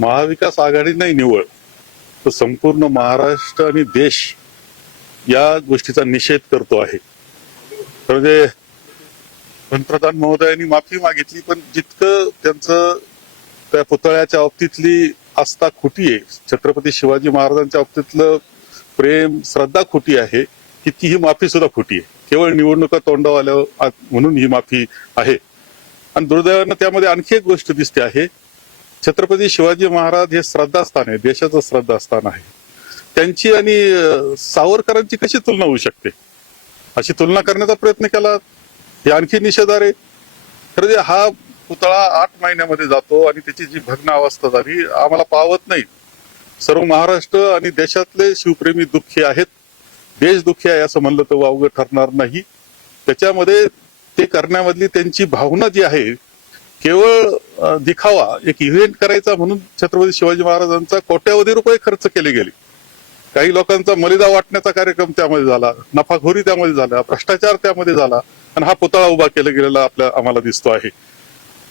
महाविकास आघाडी नाही निवड तर संपूर्ण महाराष्ट्र आणि देश या गोष्टीचा निषेध करतो आहे म्हणजे पंतप्रधान महोदयांनी माफी मागितली पण जितकं त्यांचं त्या पुतळ्याच्या बाबतीतली आस्था खोटी आहे छत्रपती शिवाजी महाराजांच्या बाबतीतलं प्रेम श्रद्धा खोटी आहे तितकी ही माफी सुद्धा खोटी आहे केवळ निवडणुका तोंडावर आल्या म्हणून ही माफी आहे आणि दुर्दैवानं त्यामध्ये आणखी एक गोष्ट दिसते आहे छत्रपती शिवाजी महाराज हे श्रद्धास्थान आहे देशाचं श्रद्धास्थान आहे त्यांची आणि सावरकरांची कशी तुलना होऊ शकते अशी तुलना करण्याचा प्रयत्न केला हे आणखी निषेधार आहे खरं हा पुतळा आठ महिन्यामध्ये जातो आणि त्याची जी भग्न अवस्था झाली आम्हाला पावत नाही सर्व महाराष्ट्र आणि देशातले शिवप्रेमी दुःखी आहेत देश दुःखी आहे असं म्हणलं तर वावगं ठरणार नाही त्याच्यामध्ये ते करण्यामधली त्यांची भावना जी आहे केवळ दिखावा एक इव्हेंट करायचा म्हणून छत्रपती शिवाजी महाराजांचा कोट्यावधी रुपये खर्च केले गेले काही लोकांचा मलिदा वाटण्याचा कार्यक्रम त्यामध्ये झाला नफाखोरी त्यामध्ये झाला भ्रष्टाचार त्यामध्ये झाला आणि हा पुतळा उभा केला गेलेला आपल्या आम्हाला दिसतो आहे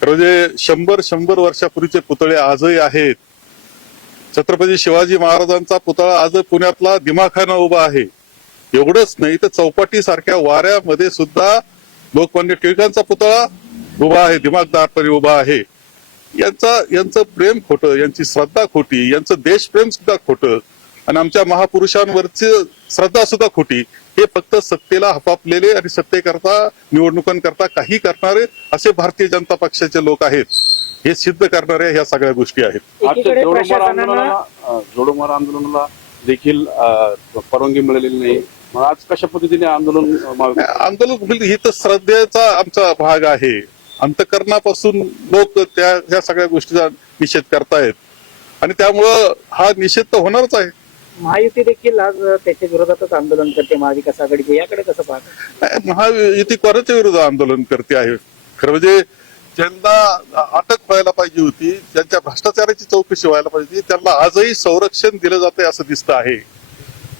म्हणजे शंभर शंभर वर्षापूर्वीचे पुतळे आजही आहेत छत्रपती शिवाजी महाराजांचा पुतळा आज पुण्यातला दिमाखाना उभा आहे एवढंच नाही तर चौपाटी सारख्या वाऱ्यामध्ये सुद्धा लोकमान्य टिळकांचा पुतळा उभा आहे दिमागदारपणे उभा आहे यांचा यांचं प्रेम खोटं यांची श्रद्धा खोटी यांचं देशप्रेम सुद्धा खोटं आणि आमच्या महापुरुषांवरची श्रद्धा सुद्धा खोटी हे फक्त सत्तेला हपापलेले आणि सत्तेकरता निवडणुकांकरता काही करणारे असे भारतीय जनता पक्षाचे लोक आहेत हे सिद्ध करणाऱ्या ह्या सगळ्या गोष्टी आहेत जोडोमार आंदोलनाला देखील परवानगी मिळालेली नाही आज कशा पद्धतीने आंदोलन आंदोलन ही तर श्रद्धेचा आमचा भाग आहे अंतकरणापासून लोक त्या ह्या सगळ्या गोष्टीचा निषेध करतायत आणि त्यामुळं हा निषेध तर होणारच आहे महायुती देखील आज त्याच्या विरोधातच आंदोलन करते महाविकास आघाडीचे याकडे कसं पाहत महायुती कोणाच्या विरोधात आंदोलन करते आहे खरं म्हणजे ज्यांना अटक व्हायला पाहिजे होती ज्यांच्या भ्रष्टाचाराची चौकशी व्हायला पाहिजे होती त्यांना आजही संरक्षण दिलं जाते असं दिसत आहे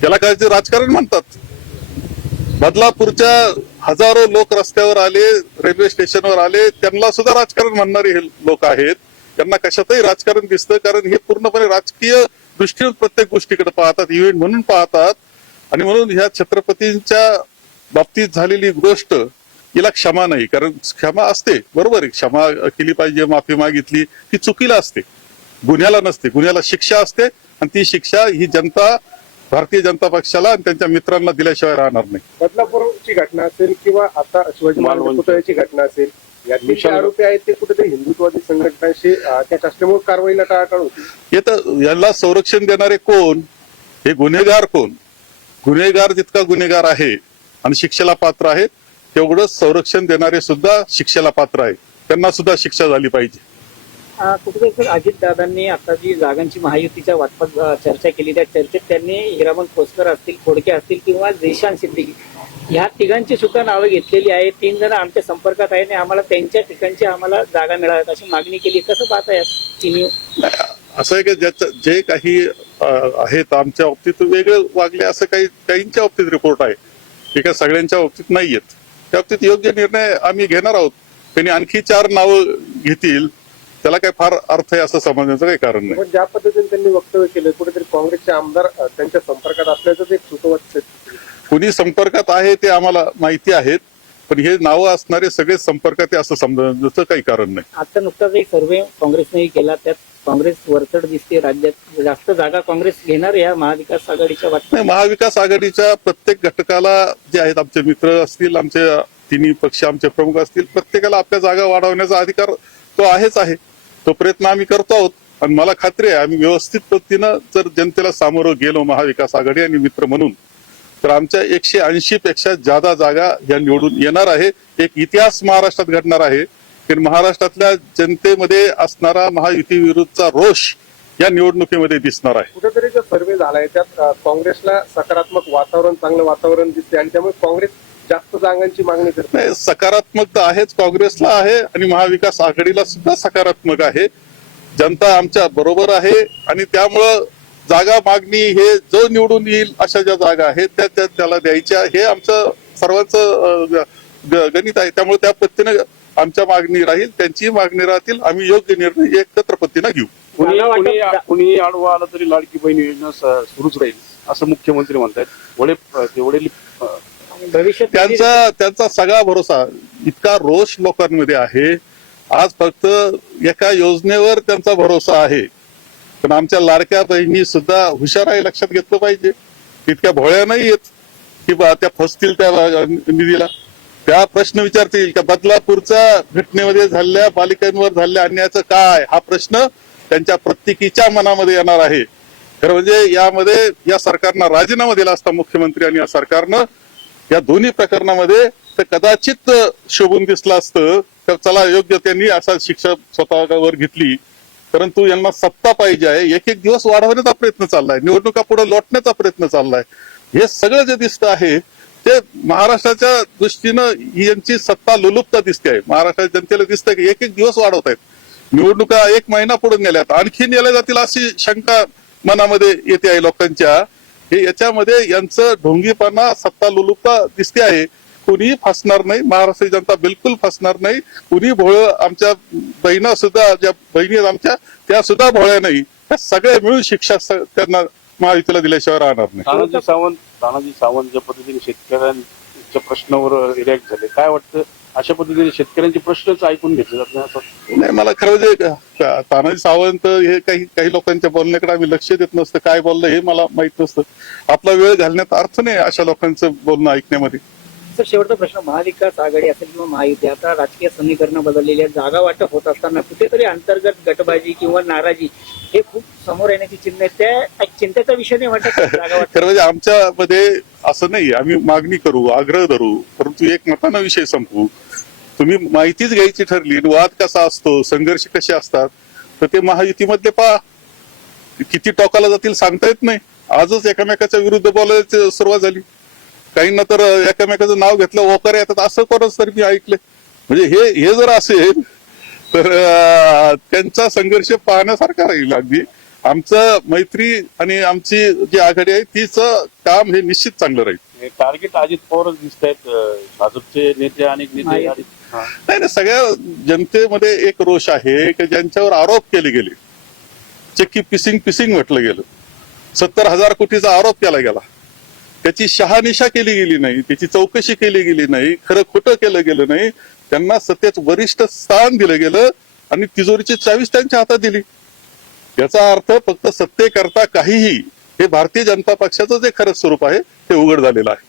याला काय राजकारण म्हणतात बदलापूरच्या हजारो लोक रस्त्यावर आले रेल्वे स्टेशनवर आले त्यांना सुद्धा राजकारण म्हणणारे हे लोक आहेत त्यांना कशातही राजकारण दिसतं कारण हे पूर्णपणे राजकीय दृष्टीने प्रत्येक गोष्टीकडे पाहतात इव्हेंट म्हणून पाहतात आणि म्हणून ह्या छत्रपतींच्या बाबतीत झालेली गोष्ट हिला क्षमा नाही कारण क्षमा असते बरोबर आहे क्षमा केली पाहिजे माफी मागितली ती चुकीला असते गुन्ह्याला नसते गुन्ह्याला शिक्षा असते आणि ती शिक्षा ही जनता भारतीय जनता पक्षाला आणि त्यांच्या मित्रांना दिल्याशिवाय राहणार नाही बदलापूरची घटना असेल किंवा आता शिवाजी घटना असेल हिंदुत्वादी संघटनांशी कारवाईला टाळाटाळ संरक्षण देणारे कोण हे गुन्हेगार कोण गुन्हेगार जितका गुन्हेगार आहे आणि शिक्षेला पात्र आहे तेवढंच संरक्षण देणारे सुद्धा शिक्षेला पात्र आहे त्यांना सुद्धा शिक्षा झाली पाहिजे कुठेतरी दादांनी आता जी जागांची महायुतीच्या वाटपात चर्चा केली त्या चर्चेत त्यांनी हिरामन खोसकर असतील खोडके असतील किंवा देशान सिद्धी ह्या तिघांची सुद्धा नावं घेतलेली आहे तीन जण आमच्या संपर्कात आहेत आणि आम्हाला त्यांच्या ठिकाणची आम्हाला जागा मिळाव्यात अशी मागणी केली कसं पाहता आहे तिन्ही असं आहे की ज्याचं जे काही आहेत आमच्या बाबतीत वेगळे वागले असं काही काहींच्या बाबतीत रिपोर्ट आहे ठीक आहे सगळ्यांच्या बाबतीत नाहीयेत त्या बाबतीत योग्य निर्णय आम्ही घेणार आहोत त्यांनी आणखी चार नावं घेतील त्याला काही फार अर्थ आहे असं समजण्याचं काही कारण नाही ज्या पद्धतीने त्यांनी वक्तव्य केलं कुठेतरी काँग्रेसचे आमदार त्यांच्या संपर्कात असल्याचं एक सुचवत कुणी संपर्कात आहे ते आम्हाला माहिती आहेत पण हे नावं असणारे सगळे ते असं समजण्याचं काही कारण नाही आता नुकताच एक सर्वे काँग्रेसने केला त्यात काँग्रेस वरचढ दिसते राज्यात जास्त जागा काँग्रेस घेणार या महाविकास आघाडीच्या वाटत महाविकास आघाडीच्या प्रत्येक घटकाला जे आहेत आमचे मित्र असतील आमचे तिन्ही पक्ष आमचे प्रमुख असतील प्रत्येकाला आपल्या जागा वाढवण्याचा अधिकार तो आहेच आहे तो प्रयत्न आम्ही करतो आहोत आणि मला खात्री आहे आम्ही व्यवस्थित पद्धतीनं जर जनतेला सामोरं गेलो महाविकास आघाडी आणि मित्र म्हणून तर आमच्या एकशे ऐंशी पेक्षा जादा जागा या निवडून येणार आहे एक इतिहास महाराष्ट्रात घडणार आहे कारण महाराष्ट्रातल्या जनतेमध्ये असणारा महायुती विरुद्धचा रोष या निवडणुकीमध्ये दिसणार आहे कुठेतरी जो सर्वे झालाय त्यात काँग्रेसला सकारात्मक वातावरण चांगलं वातावरण दिसते आणि त्यामुळे काँग्रेस जास्त जागांची मागणी करत नाही सकारात्मक तर आहेच काँग्रेसला आहे आणि महाविकास आघाडीला सुद्धा सकारात्मक आहे जनता आमच्या बरोबर आहे आणि त्यामुळं जागा मागणी हे जो निवडून येईल अशा ज्या जागा आहेत त्या त्या त्याला द्यायच्या हे आमचं सर्वांचं गणित आहे त्यामुळे त्या पद्धतीनं आमच्या मागणी राहील त्यांची मागणी राहतील आम्ही योग्य निर्णय एकत्र पद्धतीनं घेऊ कुणी आडवा आला तरी लाडकी बहीण योजना सुरूच राहील असं मुख्यमंत्री म्हणतात वडे तेवढे त्यांचा त्यांचा सगळा भरोसा इतका रोष लोकांमध्ये आहे आज फक्त एका योजनेवर त्यांचा भरोसा आहे पण आमच्या लाडक्या बहिणी सुद्धा हुशार आहे लक्षात घेतलं पाहिजे इतक्या भोळ्या नाही येत कि त्या फसतील त्या निधीला त्या प्रश्न विचारतील का बदलापूरच्या घटनेमध्ये झालेल्या बालिकांवर झालेल्या अन्यायाचं काय हा प्रश्न त्यांच्या प्रत्येकीच्या मनामध्ये येणार आहे खरं म्हणजे यामध्ये या सरकारनं राजीनामा दिला असता मुख्यमंत्री आणि या सरकारनं या दोन्ही प्रकरणामध्ये तर कदाचित शोभून दिसलं असतं तर चला योग्य त्यांनी असा शिक्षा स्वतःवर घेतली परंतु यांना सत्ता पाहिजे आहे एक एक दिवस वाढवण्याचा प्रयत्न चाललाय निवडणुका पुढे लोटण्याचा प्रयत्न चाललाय हे सगळं जे दिसत आहे ते महाराष्ट्राच्या दृष्टीनं यांची सत्ता लुलुपता दिसते आहे महाराष्ट्राच्या जनतेला दिसतंय की एक एक दिवस वाढवत आहेत निवडणुका एक महिना पुढे नेल्यात आणखी नेल्या जातील अशी शंका मनामध्ये येते आहे लोकांच्या हे याच्यामध्ये यांचं ढोंगीपणा सत्ता लुलुपता दिसते आहे कुणीही फसणार नाही महाराष्ट्र जनता बिलकुल फसणार नाही कुणी भोळ आमच्या बहिणा सुद्धा ज्या बहिणी आहेत आमच्या त्या सुद्धा भोळ्या नाही त्या सगळ्या मिळून शिक्षा त्यांना महायुतीला दिल्याशिवाय राहणार नाही तानाजी सावंत तानाजी सावंत ज्या पद्धतीने शेतकऱ्यांना शेतकऱ्यांच्या प्रश्नावर रिॲक्ट झाले काय वाटतं अशा पद्धतीने शेतकऱ्यांचे प्रश्नच ऐकून घेतले जात नाही मला खरं म्हणजे तानाजी सावंत हे काही काही लोकांच्या बोलण्याकडे आम्ही लक्ष देत नसतं काय बोललं हे मला माहित नसतं आपला वेळ घालण्यात अर्थ नाही अशा लोकांचं बोलणं ऐकण्यामध्ये तर शेवटचा प्रश्न महाविकास आघाडी असेल किंवा महायुती आता राजकीय समीकरण बदललेल्या जागा वाटप होत असताना कुठेतरी अंतर्गत गटबाजी किंवा नाराजी हे खूप समोर येण्याची चिन्ह त्या चिंतेचा विषय नाही वाटत खरं म्हणजे आमच्यामध्ये असं नाही आम्ही मागणी करू आग्रह धरू परंतु एक मताना विषय संपवू तुम्ही माहितीच घ्यायची ठरली वाद कसा असतो संघर्ष कसे असतात तर ते महायुतीमधले पहा किती टोकाला जातील सांगता येत नाही आजच एकमेकाच्या विरुद्ध बोलायची सुरुवात झाली काहींना तर एकामेकाचं नाव घेतलं ओकर येतात असं कोणाच सर मी ऐकले म्हणजे हे हे जर असेल तर त्यांचा संघर्ष पाहण्यासारखा राहील अगदी आमचं मैत्री आणि आमची जी आघाडी आहे तिचं काम हे निश्चित चांगलं राहील टार्गेट अजित पवारच दिसत आहेत भाजपचे नेते आणि नाही नाही सगळ्या जनतेमध्ये एक रोष आहे की ज्यांच्यावर आरोप केले गेले चक्की पिसिंग पिसिंग म्हटलं गेलं सत्तर हजार कोटीचा आरोप केला गेला त्याची शहानिशा केली गेली नाही त्याची चौकशी केली गेली नाही खरं खोटं केलं गेलं नाही त्यांना सत्यच वरिष्ठ स्थान दिलं गेलं आणि तिजोरीची चावीस त्यांच्या हातात दिली याचा अर्थ फक्त सत्तेकरता काहीही हे भारतीय जनता पक्षाचं जे खरं स्वरूप आहे ते उघड झालेलं आहे